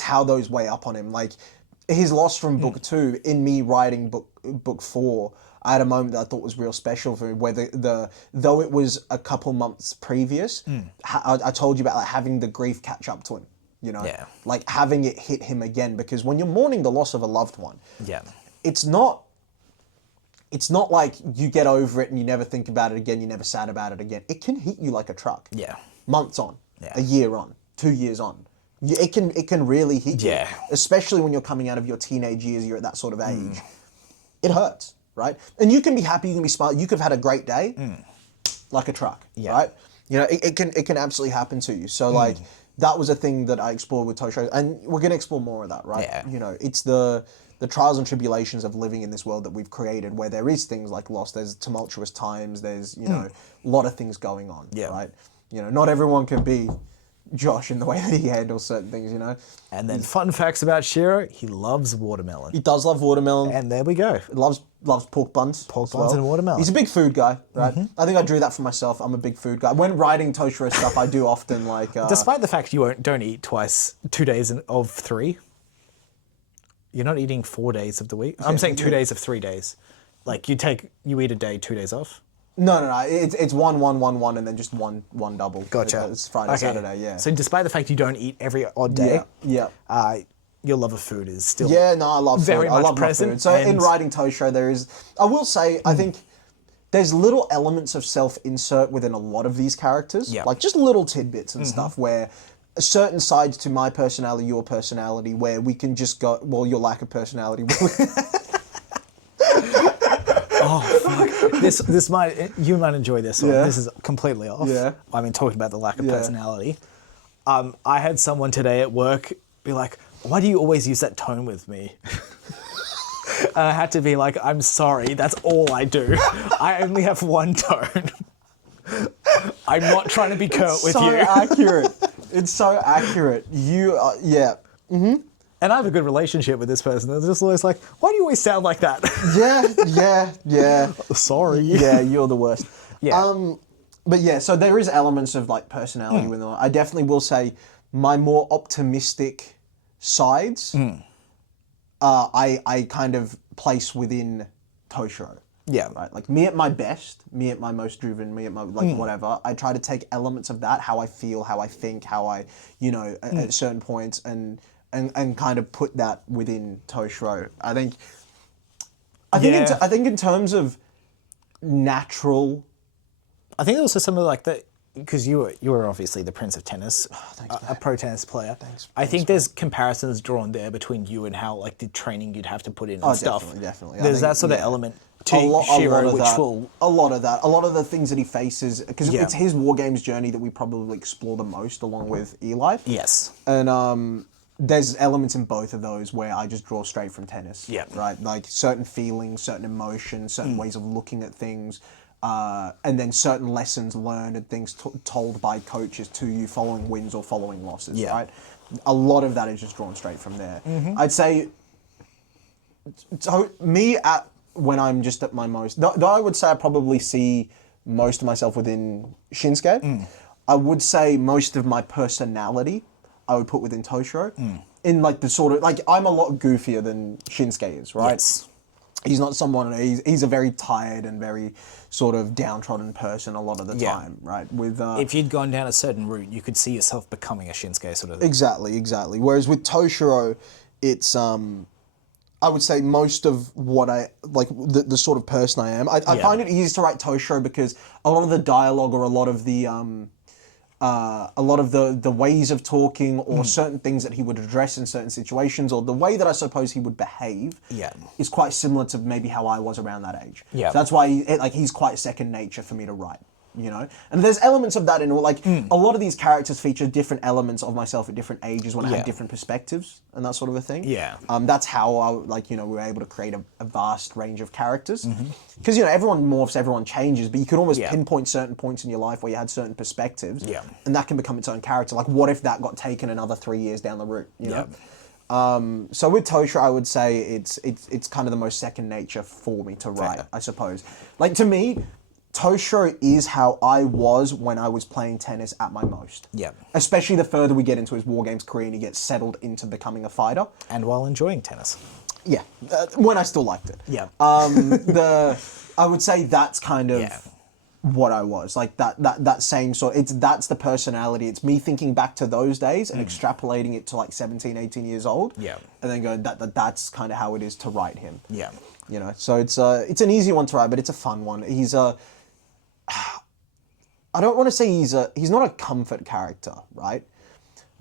how those weigh up on him. Like his loss from book 2, in me writing book 4, I had a moment that I thought was real special for me, where though it was a couple months previous, I told you about like having the grief catch up to him. You know, like having it hit him again, because when you're mourning the loss of a loved one, it's not like you get over it and you never think about it again, you're never sad about it again. It can hit you like a truck. Yeah. Months on, a year on, 2 years on. It can really hit you. Yeah. Especially when you're coming out of your teenage years, you're at that sort of age. It hurts, right? And you can be happy, you can be smart, you could have had a great day, like a truck, right? You know, it can absolutely happen to you. So like, that was a thing that I explored with Toshiro, and we're going to explore more of that, right? Yeah. You know, it's the trials and tribulations of living in this world that we've created, where there is things like loss, there's tumultuous times, there's, you know, a lot of things going on, right? You know, not everyone can be Josh in the way that he handles certain things, you know? And then fun facts about Shiro, he loves watermelon. He does love watermelon. And there we go. Loves pork buns. Pork buns and watermelon. He's a big food guy, right? I think I drew that for myself. I'm a big food guy. When writing Toshiro stuff, I do often like... Despite the fact you don't eat twice, 2 days of 3, you're not eating 4 days of the week. I'm saying 2 days of 3 days. Like you eat a day, 2 days off. No. It's one, and then just one double. Gotcha. It's Friday, Saturday, yeah. So despite the fact you don't eat every odd day, yeah. Your love of food is still I love very food. much I love present. My food. So in writing Toshiro, there is, I will say, I think there's little elements of self-insert within a lot of these characters, like just little tidbits and stuff where certain sides to my personality, your personality, where we can just go, well, your lack of personality. Oh fuck! You might enjoy this one. This is completely off. Yeah. I mean, talking about the lack of personality. I had someone today at work be like, "Why do you always use that tone with me?" And I had to be like, "I'm sorry. That's all I do. I only have one tone. I'm not trying to be curt with you." Accurate. It's so accurate. You are, yeah. And I have a good relationship with this person. They're just always like, "Why do you always sound like that?" Yeah. Sorry. Yeah, you're the worst. Yeah. But yeah, so there is elements of like personality with them. I definitely will say my more optimistic sides, I kind of place within Toshiro. Yeah. Right. Like me at my best, me at my most driven, me at my like whatever. I try to take elements of that, how I feel, how I think, how I, you know, at certain points, and kind of put that within Toshiro. I think in terms of natural. I think also some of like the, because you were obviously the Prince of Tennis, a pro tennis player. I think there's comparisons drawn there between you and how like the training you'd have to put in and stuff. Definitely. There's that sort of element to Shiro, a lot of the things that he faces, because it's his War Games journey that we probably explore the most, along with Eli. Yes. And there's elements in both of those where I just draw straight from tennis. Yeah. Right. Like certain feelings, certain emotions, certain ways of looking at things. And then certain lessons learned and things told by coaches to you following wins or following losses, right? A lot of that is just drawn straight from there. I'd say, when I'm just at my most, though I would say I probably see most of myself within Shinsuke, I would say most of my personality I would put within Toshiro. In like the sort of, like I'm a lot goofier than Shinsuke is, right? Yes. He's not someone, he's a very tired and very sort of downtrodden person a lot of the time, right? With if you'd gone down a certain route, you could see yourself becoming a Shinsuke sort of. Exactly. Whereas with Toshiro, it's I would say most of what I like the sort of person I am. I find it easy to write Toshiro because a lot of the dialogue or a lot of the ways of talking or certain things that he would address in certain situations or the way that I suppose he would behave is quite similar to maybe how I was around that age. Yeah. So that's why he's quite second nature for me to write, you know? And there's elements of that in all, like a lot of these characters feature different elements of myself at different ages when I had different perspectives and that sort of a thing. Yeah. That's how we were able to create a vast range of characters. Because, everyone morphs, everyone changes, but you can almost pinpoint certain points in your life where you had certain perspectives. Yeah. And that can become its own character. Like, what if that got taken another 3 years down the route, you know? So with Toshiro, I would say it's kind of the most second nature for me to write, I suppose. Like, to me, Toshiro is how I was when I was playing tennis at my most. Yeah. Especially the further we get into his War Games career and he gets settled into becoming a fighter. And while enjoying tennis. Yeah. When I still liked it. Yeah. I would say that's kind of what I was. Like that same sort, that's the personality. It's me thinking back to those days and extrapolating it to like 17, 18 years old. Yeah. And then going, that's kind of how it is to write him. Yeah. So it's an easy one to write, but it's a fun one. He's I don't want to say he's not a comfort character, right?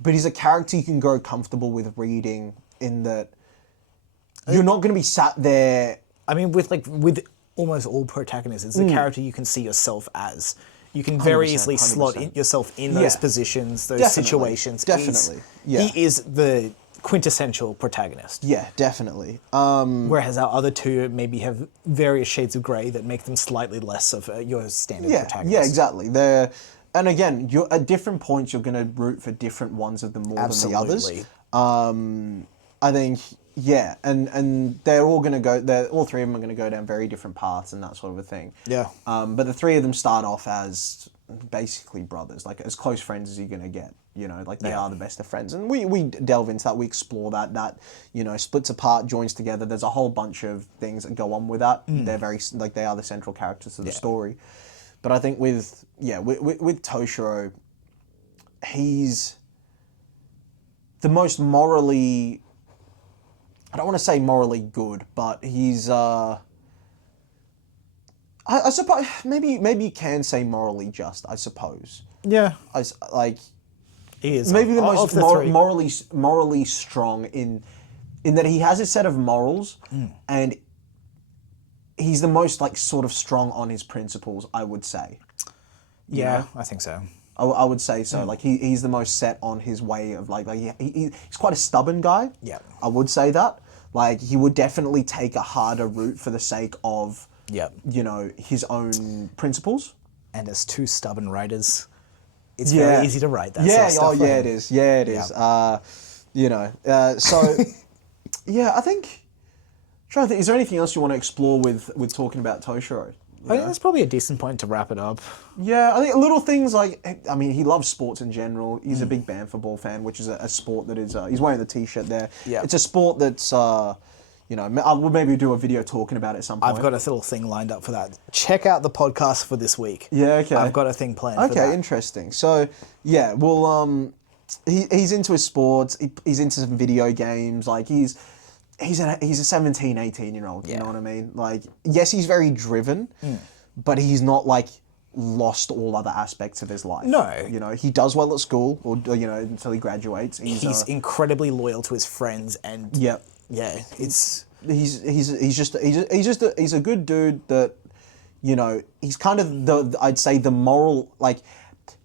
but he's a character you can grow comfortable with reading in that you're not going to be sat there. I mean, with almost all protagonists, it's a character you can see yourself as. You can very easily 100%. slot yourself in those positions, those situations. Definitely. He is the quintessential protagonist. Yeah, definitely. Whereas our other two maybe have various shades of grey that make them slightly less of your standard protagonist. Yeah, exactly. And again, at different points, you're going to root for different ones of them more than the others. I think, yeah, and they're all going to go. All three of them are going to go down very different paths and that sort of a thing. Yeah. But the three of them start off as basically brothers, like as close friends as you're going to get. You know, like they are the best of friends, and we delve into that. We explore that you know, splits apart, joins together. There's a whole bunch of things that go on with that. They're very they are the central characters of the story. But I think with Toshiro, he's the most morally, I don't want to say morally good, but he's I suppose maybe you can say morally just, I suppose. Yeah. He is maybe the most morally strong in that he has a set of morals and he's the most like sort of strong on his principles, I would say. Yeah, I think so. I would say so. Like he's the most set on his way of he's quite a stubborn guy. Yeah, I would say that. Like he would definitely take a harder route for the sake of you know, his own principles. And as two stubborn writers, it's very easy to write that sort of stuff. Yeah, it is. Yeah, it is. You know, so yeah, I think. Trying to think, is there anything else you want to explore with talking about Toshiro? I think that's probably a decent point to wrap it up. Yeah, I think little things like, I mean, he loves sports in general. He's a big football fan, which is a sport that is, he's wearing the t-shirt there. Yeah. It's a sport that's, you know, we'll maybe do a video talking about it at some point. I've got a little thing lined up for that. Check out the podcast for this week. Yeah, okay. I've got a thing planned for that. Okay, interesting. So, yeah, well, he's into his sports. He's into some video games. Like, he's a 17, 18-year-old, you know what I mean? Like, yes, he's very driven, but he's not, like, lost all other aspects of his life. No. You know, he does well at school, or you know, until he graduates. He's incredibly loyal to his friends, and yeah, it's... He's a good dude that, you know, he's kind of I'd say the moral, like,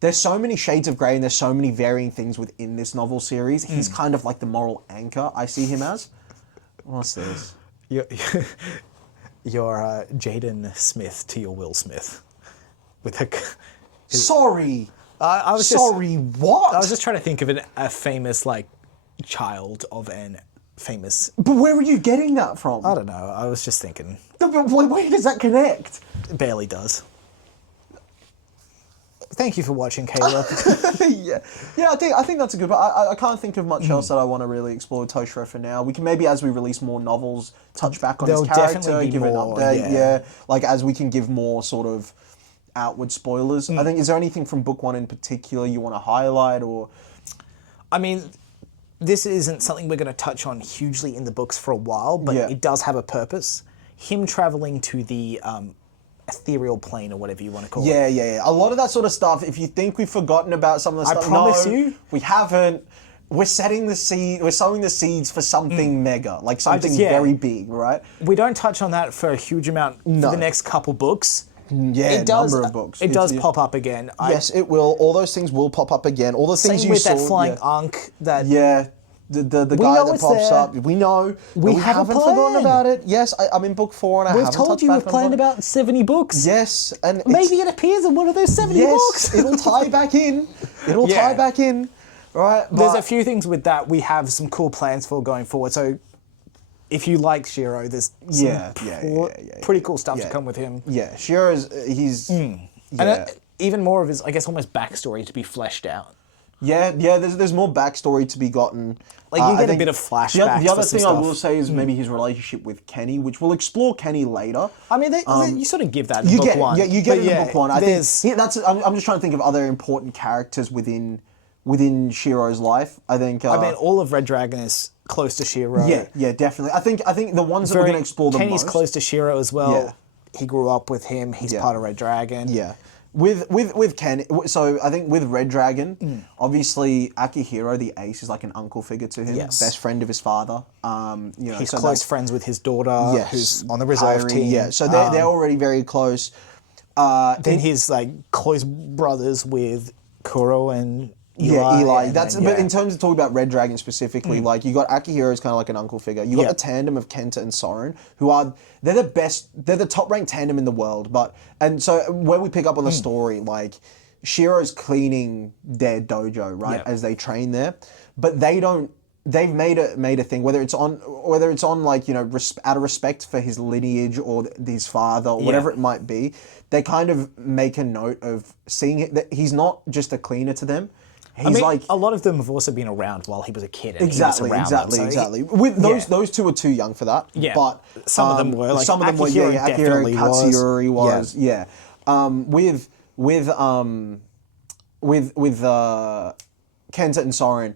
there's so many shades of grey and there's so many varying things within this novel series. He's kind of like the moral anchor, I see him as. What's this? You're Jaden Smith to your Will Smith. Sorry. I was what? I was just trying to think of a famous, like, child of an famous... But where were you getting that from? I don't know. I was just thinking. But where does that connect? It barely does. Thank you for watching, Caleb. yeah. I think that's a good. But I can't think of much else that I want to really explore with Toshiro for now. We can maybe, as we release more novels, touch back on his character, give an update. Yeah, like as we can give more sort of outward spoilers. I think, is there anything from book one in particular you want to highlight, or? I mean, this isn't something we're going to touch on hugely in the books for a while, but it does have a purpose. Him traveling to the ethereal plane, or whatever you want to call it. Yeah. A lot of that sort of stuff, if you think we've forgotten about some of the stuff, I promise you, we haven't. We're setting the seed. We're sowing the seeds for something mega, like something very big, right? We don't touch on that for a huge amount for the next couple books. Yeah, it does, number of books. It does pop up again. Yes, it will. All those things will pop up again. All the things you saw. Same with that flying Ankh. That the guy that pops up. We know. We haven't forgotten about it. Yes, I'm in book 4 and I haven't told you we've planned about 70 books. Yes, and maybe it appears in one of those 70 books. It'll tie back in. It'll tie back in. Right. There's a few things with that we have some cool plans for going forward. So if you like Shiro, there's some pretty cool stuff to come with him. Yeah, Shiro's and even more of his, I guess, almost backstory to be fleshed out. Yeah. There's more backstory to be gotten. Like you get a bit of flashbacks. The other thing I will say is maybe his relationship with Kenny, which we'll explore Kenny later. I mean, you sort of give that in book one. Yeah, you get it in book one. I think I'm just trying to think of other important characters within Shiro's life. I mean, all of Red Dragon is close to Shiro. Yeah, definitely. I think the ones that we're going to explore the most. Kenny's close to Shiro as well. Yeah. He grew up with him. He's part of Red Dragon. Yeah. With Ken, so I think with Red Dragon, obviously Akihiro, the ace, is like an uncle figure to him, Yes. best friend of his father. He's close friends with his daughter, who's on the reserve team. Yeah, so they're already very close. Then he's like close brothers with Kuro and Eli. Yeah, Eli. And But in terms of talking about Red Dragon specifically, like you got Akihiro as kind of like an uncle figure. You got the tandem of Kenta and Soren, who are they're the best. They're the top ranked tandem in the world. And so where we pick up on the story, like Shiro's cleaning their dojo, right, as they train there, but they don't. They've made a thing, whether it's on like out of respect for his lineage or his father or whatever it might be. They kind of make a note of seeing it that he's not just a cleaner to them. He's like a lot of them have also been around while he was a kid. And exactly. With those two were too young for that. Yeah, but some of them were. Like, some of them were. Yeah, Akihiro Katsuyori was. Yeah. With Kenta and Soren.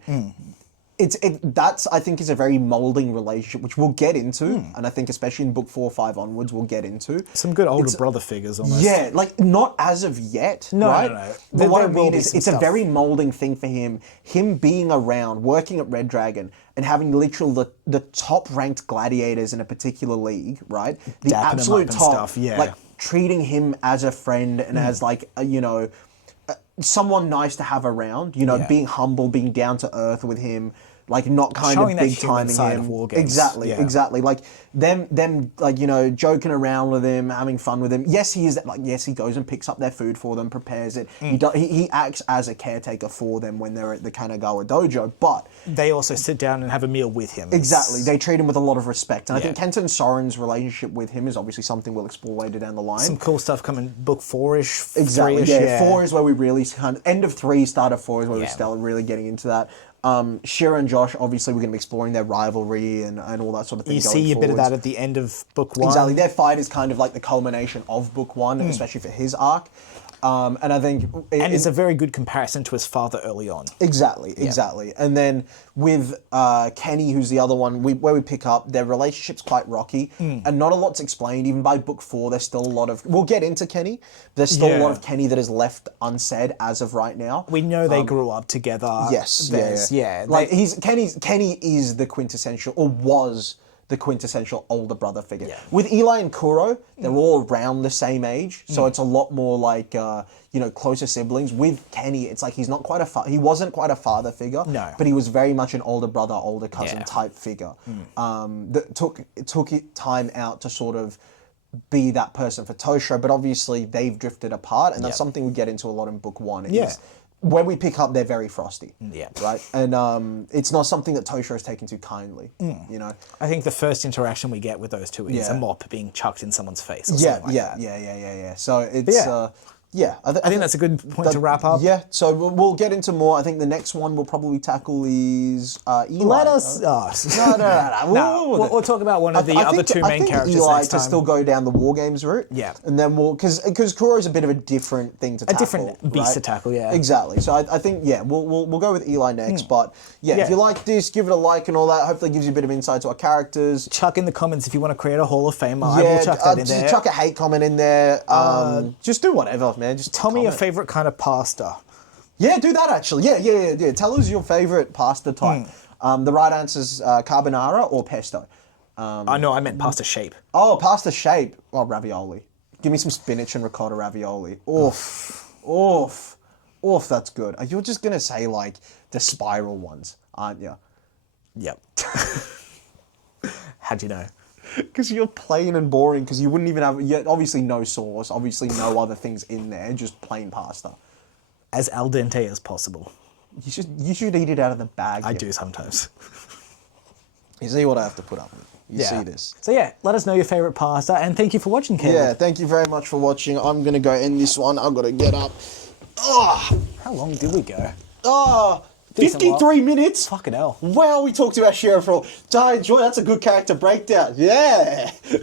That's I think is a very molding relationship, which we'll get into, and I think especially in book 4 or 5 onwards, we'll get into some good older brother figures almost. Yeah, like not as of yet, right? No. But what I mean is, it's a very molding thing for him. Him being around, working at Red Dragon, and having literally the top ranked gladiators in a particular league, right? The Dapping absolute them up top, and stuff, yeah. like treating him as a friend and as like someone nice to have around. Being humble, being down to earth with him. Like not kind showing of big timing him. Exactly. Like them like joking around with him, having fun with him. Yes, he is like he goes and picks up their food for them, prepares it. He acts as a caretaker for them when they're at the Kanagawa dojo, but they also sit down and have a meal with him. Exactly. They treat him with a lot of respect. And I think Kenta and Soren's relationship with him is obviously something we'll explore later down the line. Some cool stuff coming book 4-ish. Exactly. 3-ish, 4 is where we really kind of end of 3, start of 4 is where we start really getting into that. Shira and Josh, obviously, we're going to be exploring their rivalry and all that sort of thing. You see a bit of that at the end of book 1. Exactly. Their fight is kind of like the culmination of book 1, especially for his arc. And I think... it's a very good comparison to his father early on. Exactly. And then with Kenny, who's the other one, where we pick up, their relationship's quite rocky, and not a lot's explained. Even by book 4, there's still a lot of... We'll get into Kenny. There's still a lot of Kenny that is left unsaid as of right now. We know they grew up together. Yes. Like, Kenny is the quintessential, or was... the quintessential older brother figure. With Eli and Kuro, they're all around the same age, so it's a lot more like closer siblings. With Kenny, it's like he's not quite he wasn't quite a father figure, but he was very much an older brother, older cousin type figure. That took time out to sort of be that person for Toshiro, but obviously they've drifted apart, and that's something we get into a lot in book 1. When we pick up, they're very frosty. Right? And it's not something that Toshiro has taken too kindly. I think the first interaction we get with those two is a mop being chucked in someone's face. Or something like that. So it's I think that's a good point to wrap up. Yeah, so we'll get into more. I think the next one we'll probably tackle is Eli. Let us... No. We'll talk about one of the other two main characters Eli next time. to still go down the War Games route. Yeah. And then because Kuro's a bit of a different thing to tackle. A different beast to tackle, Exactly. So I think, we'll go with Eli next. But if you like this, give it a like and all that. Hopefully it gives you a bit of insight to our characters. Chuck in the comments if you want to create a Hall of Fame. I will chuck that in there. Chuck a hate comment in there. Just do whatever, man. Just tell me a favorite kind of pasta. Yeah, do that actually. Yeah. Tell us your favorite pasta type. The right answer is carbonara or pesto. No, I meant pasta shape. Oh, pasta shape. Oh, ravioli. Give me some spinach and ricotta ravioli. Oof, that's good. You're just going to say like the spiral ones, aren't you? Yep. How'd you know? Because you're plain and boring, because you wouldn't even have... obviously no sauce, obviously no other things in there, just plain pasta. As al dente as possible. You should eat it out of the bag. I do sometimes. You see what I have to put up with. You see this. So let us know your favourite pasta, and thank you for watching, Kevin. Yeah, thank you very much for watching. I'm going to go end this one. I've got to get up. Oh! How long did we go? Oh! 53 minutes? Fucking hell. Wow, we talked about Sheriff Roll. I enjoy. That's a good character breakdown. Yeah.